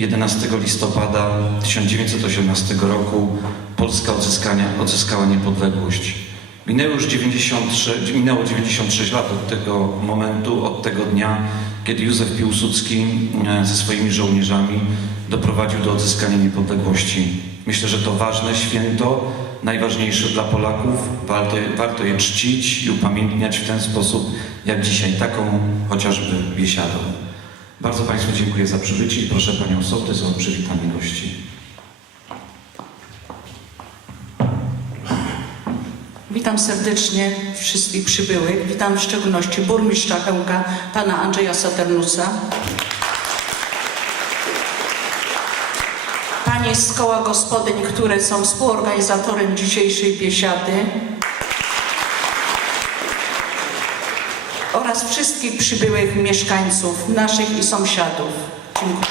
11 listopada 1918 roku Polska odzyskania, odzyskała niepodległość. Minęło już 93, minęło 96 lat od tego momentu, od tego dnia, kiedy Józef Piłsudski e, ze swoimi żołnierzami doprowadził do odzyskania niepodległości. Myślę, że to ważne święto, najważniejsze dla Polaków. Warto, warto je czcić i upamiętniać w ten sposób, jak dzisiaj, taką chociażby biesiadą. Bardzo Państwu dziękuję za przybycie i proszę Panią Sołtys o przywitanie gości. Witam serdecznie wszystkich przybyłych. Witam w szczególności burmistrza Chełmka, pana Andrzeja Saternusa. Panie z koła gospodyń, które są współorganizatorem dzisiejszej biesiady. Oraz wszystkich przybyłych mieszkańców, naszych i sąsiadów. Dziękuję.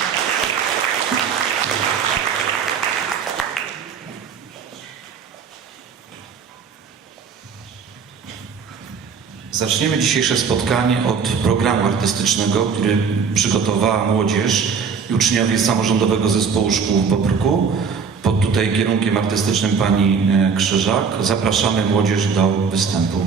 Zaczniemy dzisiejsze spotkanie od programu artystycznego, który przygotowała młodzież i uczniowie samorządowego zespołu szkół w Bobruku. Pod tutaj kierunkiem artystycznym pani e, Krzyżak. Zapraszamy młodzież do występu.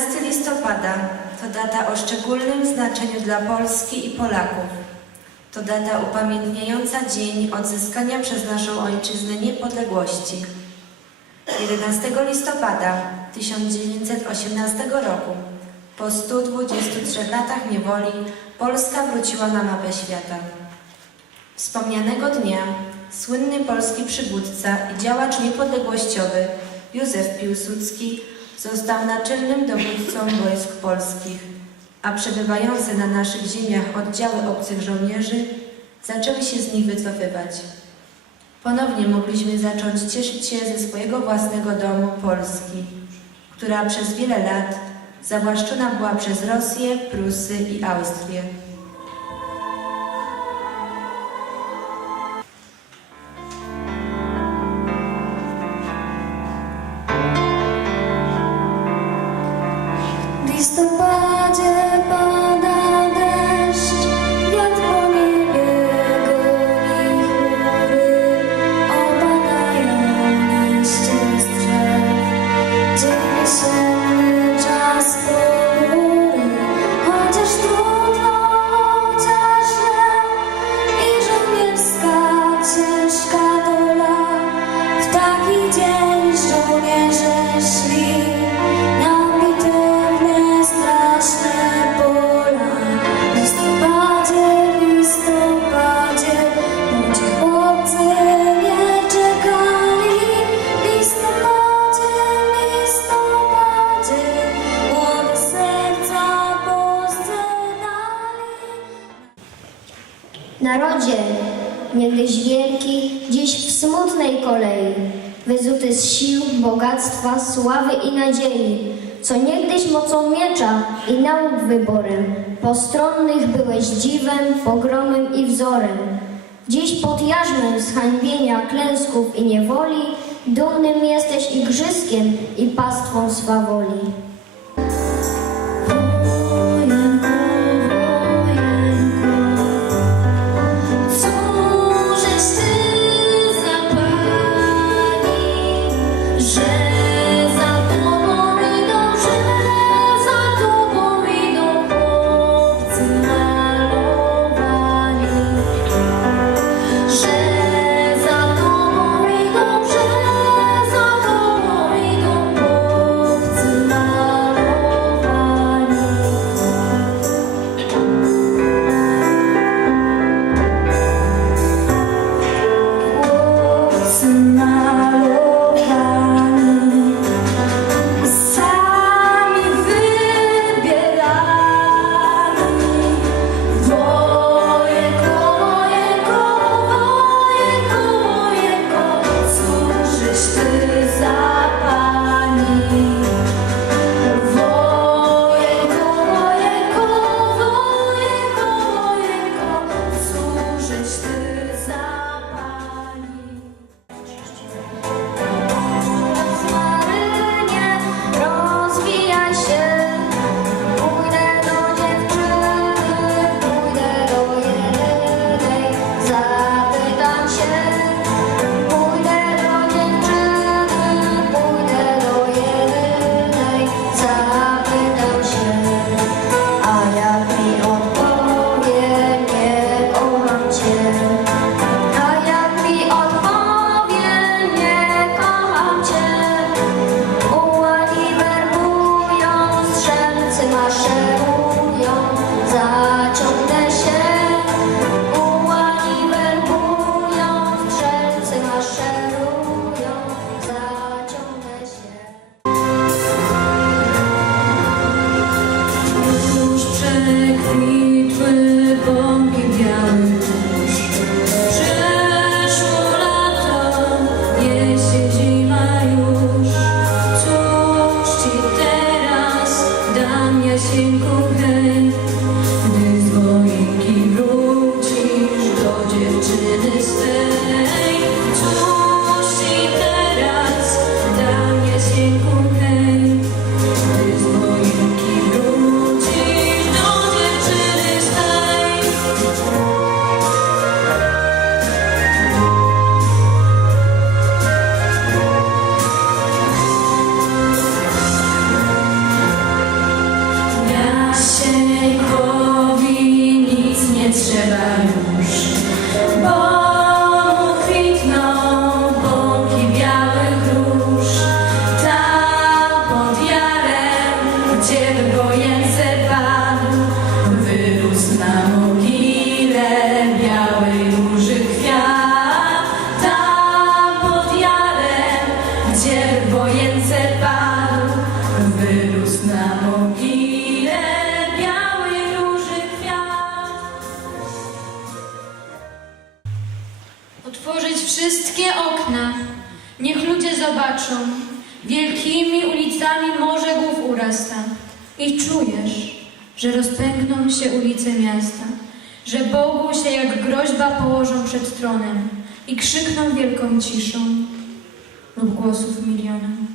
11 listopada to data o szczególnym znaczeniu dla Polski i Polaków. To data upamiętniająca dzień odzyskania przez naszą ojczyznę niepodległości. 11 listopada 1918 roku, po 123 latach niewoli, Polska wróciła na mapę świata. Wspomnianego dnia słynny polski przywódca i działacz niepodległościowy Józef Piłsudski został naczelnym dowódcą wojsk polskich, a przebywające na naszych ziemiach oddziały obcych żołnierzy zaczęły się z nich wycofywać. Ponownie mogliśmy zacząć cieszyć się ze swojego własnego domu Polski, która przez wiele lat zawłaszczona była przez Rosję, Prusy i Austrię. bogactwa, sławy i nadziei, co niegdyś mocą miecza i nauk wyborem, postronnych byłeś dziwem, pogromem i wzorem. Dziś pod jarzmem zhańbienia, klęsków i niewoli, dumnym jesteś igrzyskiem i pastwą swawoli. że rozpękną się ulice miasta, że Bogu się jak groźba położą przed tronem i krzykną wielką ciszą lub głosów milionem.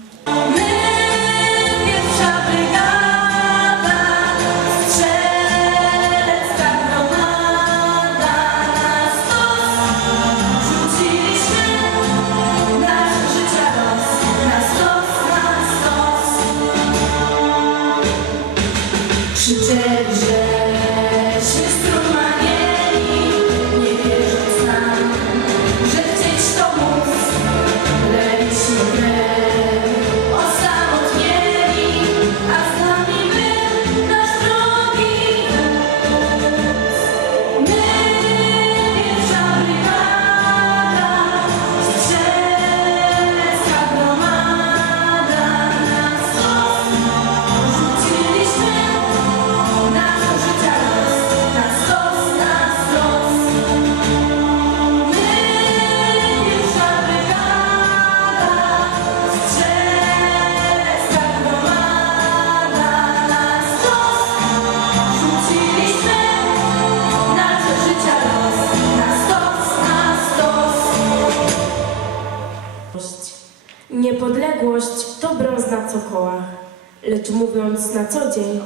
Mówiąc na co dzień,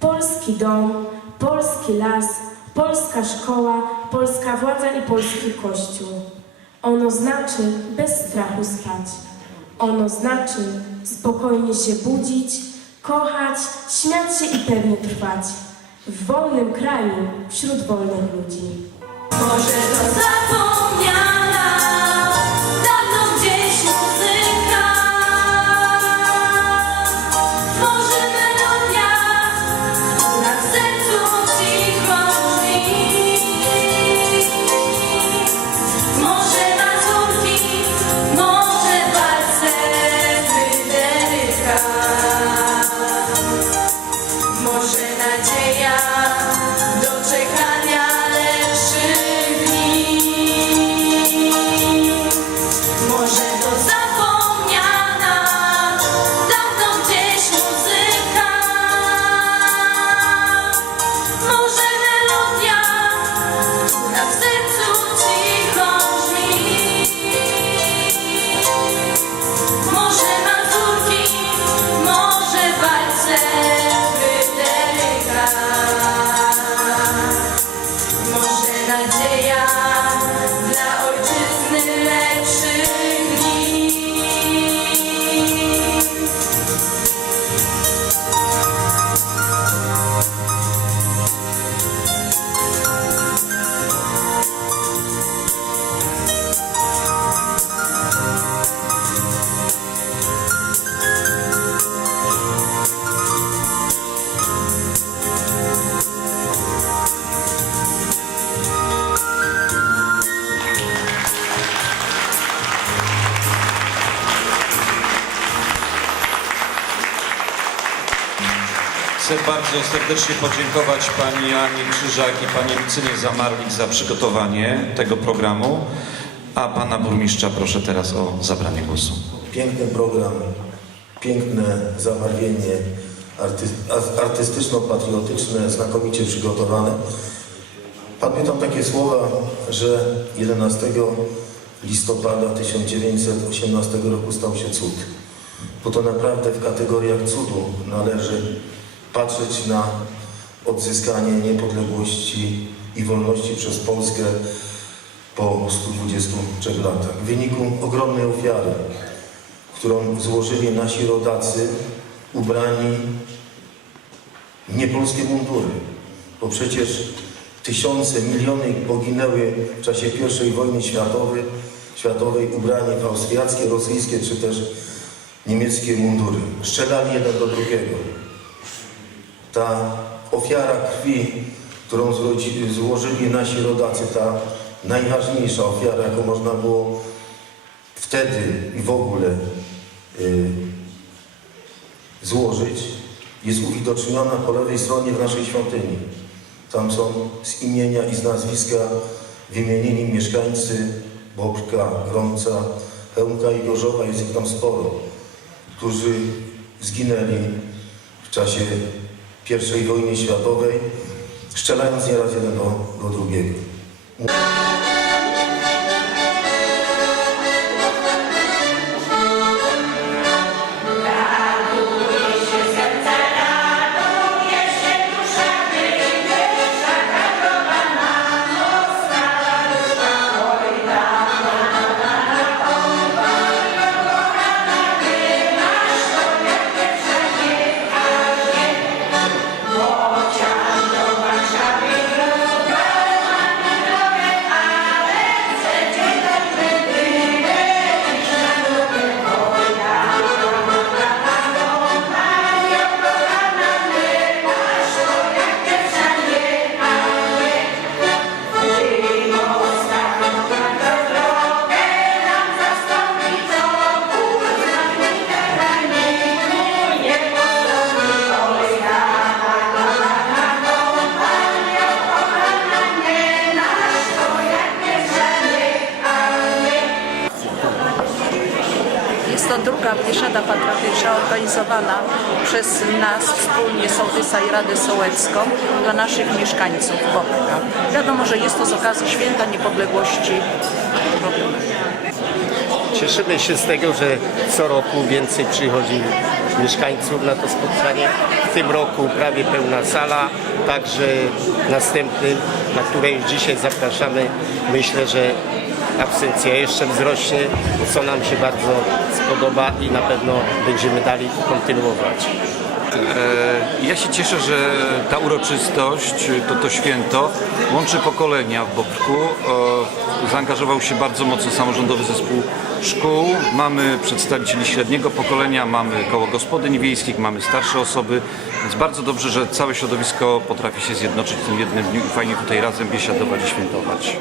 polski dom, polski las, polska szkoła, polska władza i polski kościół. Ono znaczy bez strachu spać. Ono znaczy spokojnie się budzić, kochać, śmiać się i pewnie trwać. W wolnym kraju, wśród wolnych ludzi. Może to zapomniana, Może nadzieja Chcę bardzo serdecznie podziękować pani Ani Krzyżak i pani Lucynie Zamarlik za przygotowanie tego programu, a pana burmistrza proszę teraz o zabranie głosu. Piękny program, piękne zabarwienie arty- artystyczno-patriotyczne, znakomicie przygotowane. Padły tam takie słowa, że 11 listopada 1918 roku stał się cud. Bo to naprawdę w kategoriach cudu należy patrzeć na odzyskanie niepodległości i wolności przez Polskę po 123 latach. W wyniku ogromnej ofiary, którą złożyli nasi rodacy ubrani w niepolskie mundury. Bo przecież tysiące, miliony poginęły w czasie I wojny światowej, światowej ubrani w austriackie, rosyjskie czy też niemieckie mundury. Strzelali jeden do drugiego. Ta ofiara krwi, którą złożyli nasi rodacy, ta najważniejsza ofiara, jaką można było wtedy i w ogóle y, złożyć, jest uwidoczniona po lewej stronie w naszej świątyni. Tam są z imienia i z nazwiska wymienieni mieszkańcy Bobrka, Gromca, Chełmka i Gorzowa, jest ich tam sporo, którzy zginęli w czasie I wojny światowej, strzelając nieraz jeden do, do drugiego. To druga biesiada patriotyczna organizowana przez nas wspólnie Sołtysa i Radę Sołecką dla naszych mieszkańców Bobka. Wiadomo, że jest to z okazji Święta Niepodległości. Cieszymy się z tego, że co roku więcej przychodzi mieszkańców na to spotkanie. W tym roku prawie pełna sala, także następnym, na które już dzisiaj zapraszamy, myślę, że absencja jeszcze wzrośnie, co nam się bardzo spodoba i na pewno będziemy dalej kontynuować. E, Ja się cieszę, że ta uroczystość, to, to święto łączy pokolenia w Bobrku. E, Zaangażował się bardzo mocno samorządowy zespół szkół. Mamy przedstawicieli średniego pokolenia, mamy koło gospodyń wiejskich, mamy starsze osoby, więc bardzo dobrze, że całe środowisko potrafi się zjednoczyć w tym jednym dniu i fajnie tutaj razem biesiadować i świętować.